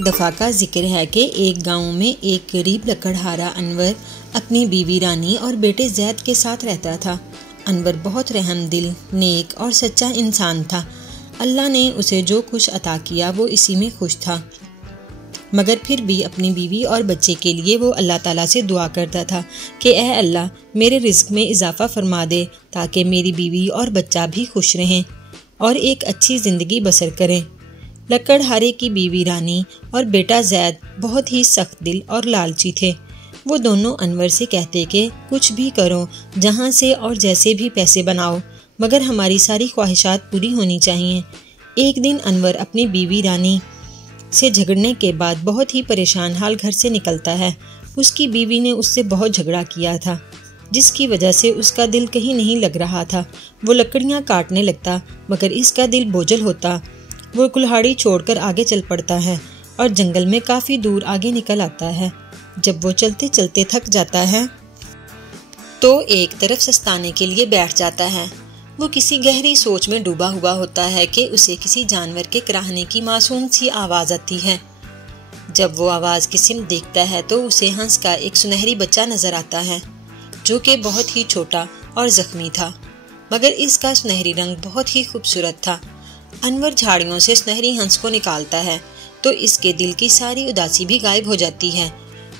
दफ़ा का जिक्र है कि एक गांव में एक गरीब लकड़हारा अनवर अपनी बीवी रानी और बेटे जैद के साथ रहता था। अनवर बहुत रहमदिल, नेक और सच्चा इंसान था। अल्लाह ने उसे जो कुछ अता किया वो इसी में खुश था, मगर फिर भी अपनी बीवी और बच्चे के लिए वो अल्लाह ताला से दुआ करता था कि ऐ अल्लाह, मेरे रिज़्क़ में इजाफ़ा फरमा दे ताकि मेरी बीवी और बच्चा भी खुश रहें और एक अच्छी ज़िंदगी बसर करें। लकड़हारे की बीवी रानी और बेटा जैद बहुत ही सख्त दिल और लालची थे। वो दोनों अनवर से कहते कि कुछ भी करो, जहाँ से और जैसे भी पैसे बनाओ, मगर हमारी सारी ख्वाहिशात पूरी होनी चाहिए। एक दिन अनवर अपनी बीवी रानी से झगड़ने के बाद बहुत ही परेशान हाल घर से निकलता है। उसकी बीवी ने उससे बहुत झगड़ा किया था, जिसकी वजह से उसका दिल कहीं नहीं लग रहा था। वो लकड़ियाँ काटने लगता, मगर इसका दिल बोझल होता। वो कुल्हाड़ी छोड़कर आगे चल पड़ता है और जंगल में काफ़ी दूर आगे निकल आता है। जब वो चलते चलते थक जाता है तो एक तरफ सस्ताने के लिए बैठ जाता है। वो किसी गहरी सोच में डूबा हुआ होता है कि उसे किसी जानवर के कराहने की मासूम सी आवाज़ आती है। जब वो आवाज़ की सिमत देखता है तो उसे हंस का एक सुनहरी बच्चा नज़र आता है, जो कि बहुत ही छोटा और ज़ख्मी था, मगर इसका सुनहरी रंग बहुत ही खूबसूरत था। अनवर झाड़ियों से सुनहरी हंस को निकालता है तो इसके दिल की सारी उदासी भी गायब हो जाती है।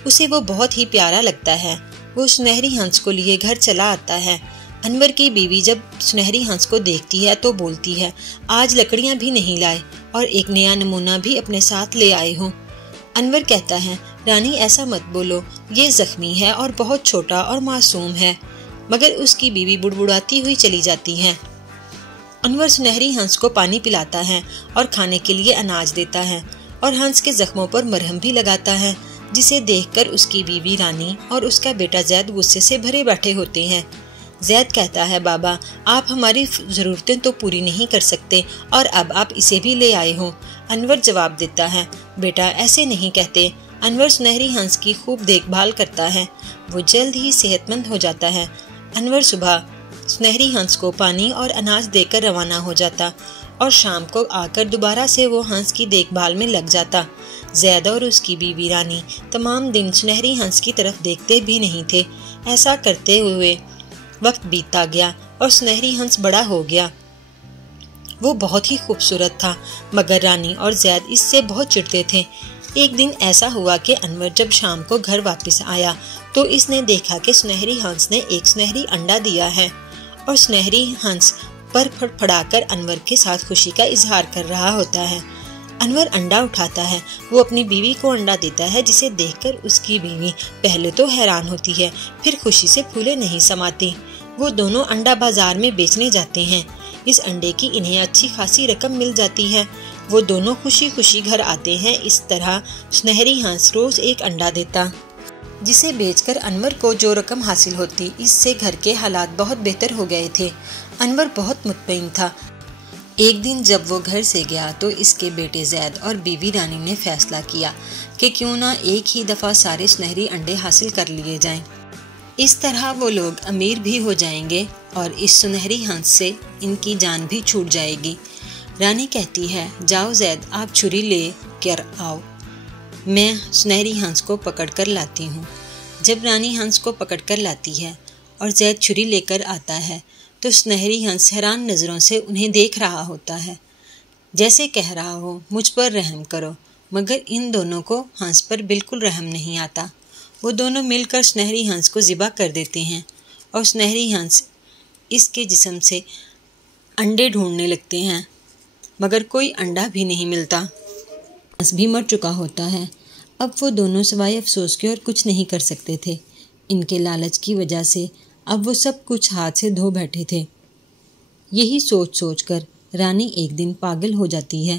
उसे वो बहुत ही प्यारा लगता है। वो सुनहरी हंस को लिए घर चला आता है। अनवर की बीवी जब सुनहरी हंस को देखती है तो बोलती है, आज लकड़ियाँ भी नहीं लाए और एक नया नमूना भी अपने साथ ले आए हो। अनवर कहता है, रानी ऐसा मत बोलो, ये ज़ख्मी है और बहुत छोटा और मासूम है। मगर उसकी बीवी बुड़बुड़ाती हुई चली जाती है। अनवर सुनहरी हंस को पानी पिलाता है और खाने के लिए अनाज देता है और हंस के जख्मों पर मरहम भी लगाता है, जिसे देखकर उसकी बीवी रानी और उसका बेटा जैद गुस्से से भरे बैठे होते हैं। जैद कहता है, बाबा, आप हमारी ज़रूरतें तो पूरी नहीं कर सकते और अब आप इसे भी ले आए हो। अनवर जवाब देता है, बेटा ऐसे नहीं कहते। अनवर सुनहरी हंस की खूब देखभाल करता है। वो जल्द ही सेहतमंद हो जाता है। अनवर सुबह सुनहरी हंस को पानी और अनाज देकर रवाना हो जाता और शाम को आकर दोबारा से वो हंस की देखभाल में लग जाता। जैद और उसकी बीवी रानी तमाम दिन सुनहरी हंस की तरफ देखते भी नहीं थे। ऐसा करते हुए वक्त बीतता गया और सुनहरी हंस बड़ा हो गया। वो बहुत ही खूबसूरत था, मगर रानी और जैद इससे बहुत चिढ़ते थे। एक दिन ऐसा हुआ कि अनवर जब शाम को घर वापस आया तो इसने देखा कि सुनहरी हंस ने एक सुनहरी अंडा दिया है और सुनहरी हंस पर फड़फड़ाकर अनवर के साथ खुशी का इजहार कर रहा होता है। अनवर अंडा उठाता है। वो अपनी बीवी को अंडा देता है, जिसे देखकर उसकी बीवी पहले तो हैरान होती है, फिर खुशी से फूले नहीं समाती। वो दोनों अंडा बाजार में बेचने जाते हैं। इस अंडे की इन्हें अच्छी खासी रकम मिल जाती है। वो दोनों खुशी खुशी घर आते हैं। इस तरह सुनहरी हंस रोज एक अंडा देता, जिसे बेचकर अनवर को जो रकम हासिल होती, इससे घर के हालात बहुत बेहतर हो गए थे। अनवर बहुत मुतमईन था। एक दिन जब वो घर से गया तो इसके बेटे जैद और बीवी रानी ने फैसला किया कि क्यों ना एक ही दफ़ा सारे सुनहरी अंडे हासिल कर लिए जाएं। इस तरह वो लोग अमीर भी हो जाएंगे और इस सुनहरी हंस से इनकी जान भी छूट जाएगी। रानी कहती है, जाओ जैद, आप छुरी ले कर आओ, मैं सुनहरी हंस को पकड़ कर लाती हूँ। जब रानी हंस को पकड़ कर लाती है और जैद छुरी लेकर आता है तो सुनहरी हंस हैरान नज़रों से उन्हें देख रहा होता है, जैसे कह रहा हो, मुझ पर रहम करो। मगर इन दोनों को हंस पर बिल्कुल रहम नहीं आता। वो दोनों मिलकर सुनहरी हंस को ज़िबा कर देते हैं और सुनहरी हंस इसके जिस्म से अंडे ढूंढने लगते हैं, मगर कोई अंडा भी नहीं मिलता। हंस भी मर चुका होता है। अब वो दोनों सिवाय अफसोस के और कुछ नहीं कर सकते थे। इनके लालच की वजह से अब वो सब कुछ हाथ से धो बैठे थे। यही सोच सोच कर रानी एक दिन पागल हो जाती है।